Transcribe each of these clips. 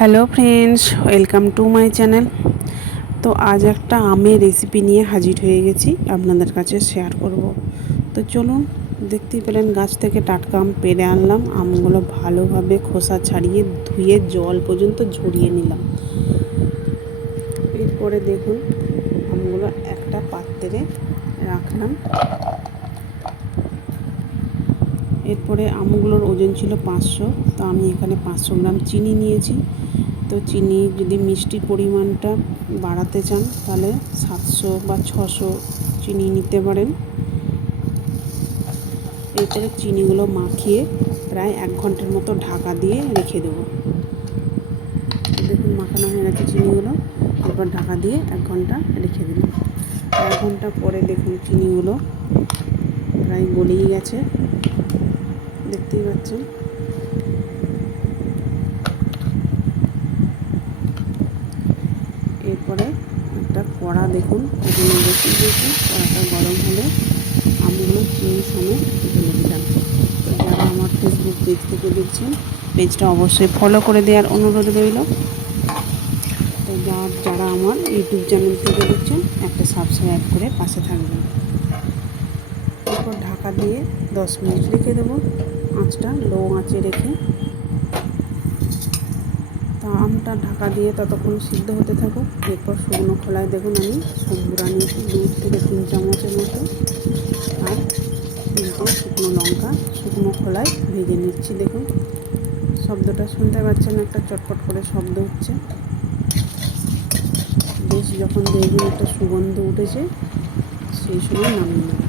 Hello friends, welcome to my channel. তো আজ একটা আমের রেসিপি নিয়ে হাজির হয়ে গেছি, আপনাদের কাছে শেয়ার করব। তো চলুন, দেখতেই পেলেন গাছ থেকে টাটকা আম পেড়ে আনলাম। আমগুলো ভালোভাবে খোসা ছাড়িয়ে ধুয়ে জল পর্যন্ত ঝরিয়ে নিলাম। এরপরে দেখুন আমগুলো একটা পাত্রে রাখলাম। এরপরে আমগুলোর ওজন ছিল 500, তো আমি এখানে 500 গ্রাম চিনি নিয়েছি। তো চিনি যদি মিষ্টির পরিমাণটা বাড়াতে চান তাহলে 700 বা 600 চিনি নিতে পারেন। এরপরে চিনিগুলো মাখিয়ে প্রায় 1 ঘন্টার মতো ঢাকা দিয়ে রেখে দেবো। দেখুন মাখানো হয়ে গেছে চিনিগুলো। এরপর ঢাকা দিয়ে 1 ঘন্টা রেখে দিলাম। 1 ঘন্টা পরে দেখুন চিনিগুলো প্রায় গলেই গেছে, দেখতেই পাচ্ছেন। এরপরে একটা কড়া দেখুন ওখানে বসিয়ে দিয়েছি। কড়াটা গরম হলে আমগুলো চিনি সমেত ঢেলে দিলাম। তো যারা আমার ফেসবুক পেজ থেকে দেখছেন, পেজটা অবশ্যই ফলো করে দেওয়ার অনুরোধ রইল। তো যারা আমার ইউটিউব চ্যানেল থেকে দেখছেন, একটা সাবস্ক্রাইব করে পাশে থাকবেন। এরপর ঢাকা দিয়ে 10 মিনিট রেখে দেবো, আঁচটা লো আঁচে রেখে। তা আমটা ঢাকা দিয়ে ততক্ষণ সিদ্ধ হতে থাকুক। এরপর শুকনো খোলায় দেখুন আমি সম্বুরা নিয়েছি 2 থেকে 3 চামচের মতো, আর 3টে শুকনো লঙ্কা শুকনো খোলায় ভেজে নিচ্ছি। দেখুন শব্দটা শুনতে পাচ্ছেন, একটা চটপট করে শব্দ হচ্ছে। বেশ যখন দেখবেন একটা সুগন্ধ উঠেছে, সেই সময় নামিয়ে নেব।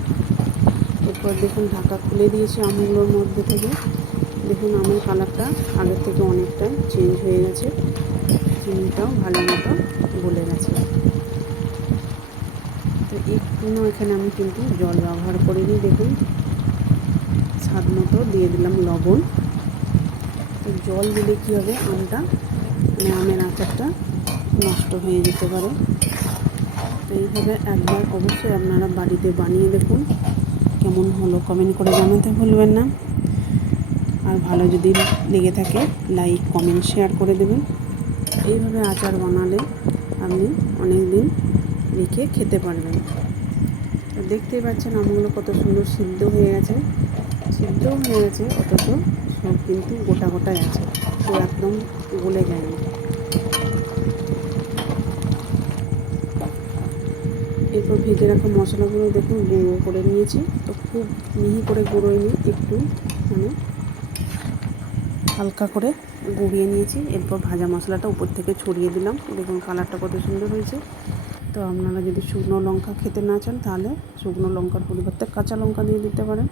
এরপর দেখুন ঢাকা খুলে দিয়েছি আমগুলোর মধ্যে থেকে। দেখুন আমের কালারটা আগের থেকে অনেকটাই চেঞ্জ হয়ে গেছে, চিনিটাও ভালো মতো গলে গেছে। তো একটুও এখানে আমি কিন্তু জল ব্যবহার করিনি। দেখুন স্বাদ মতো দিয়ে দিলাম লবণ। তো জল দিলে কী হবে, আমটা আমের আচারটা নষ্ট হয়ে যেতে পারে। তো এইভাবে একবার অবশ্যই আপনারা বাড়িতে বানিয়ে দেখুন, কেমন হলো কমেন্ট করে জানাতে ভুলবেন না। আর ভালো যদি লেগে থাকে লাইক কমেন্ট শেয়ার করে দেবেন। এইভাবে আচার বানালে আপনি অনেক দিন রেখে খেতে পারবেন। তো দেখতেই পাচ্ছেন আমগুলো কত সুন্দর সিদ্ধ হয়ে গেছে, অথচ সব কিন্তু গোটা গোটাই আছে, তো একদম গলে যায়নি। এরপর ভেজে রাখা মশলাগুলো দেখুন গুঁড়ো করে নিয়েছি। তো খুব মিহি করে গুঁড়োইনি, একটু হালকা করে গুঁড়িয়ে নিয়েছি। এরপর ভাজা মশলাটা উপর থেকে ছড়িয়ে দিলাম। দেখুন কালারটা কত সুন্দর হয়েছে। তো আপনারা যদি শুকনো লঙ্কা খেতে না চান, তাহলে শুকনো লঙ্কার পরিবর্তে কাঁচা লঙ্কা দিয়ে দিতে পারেন।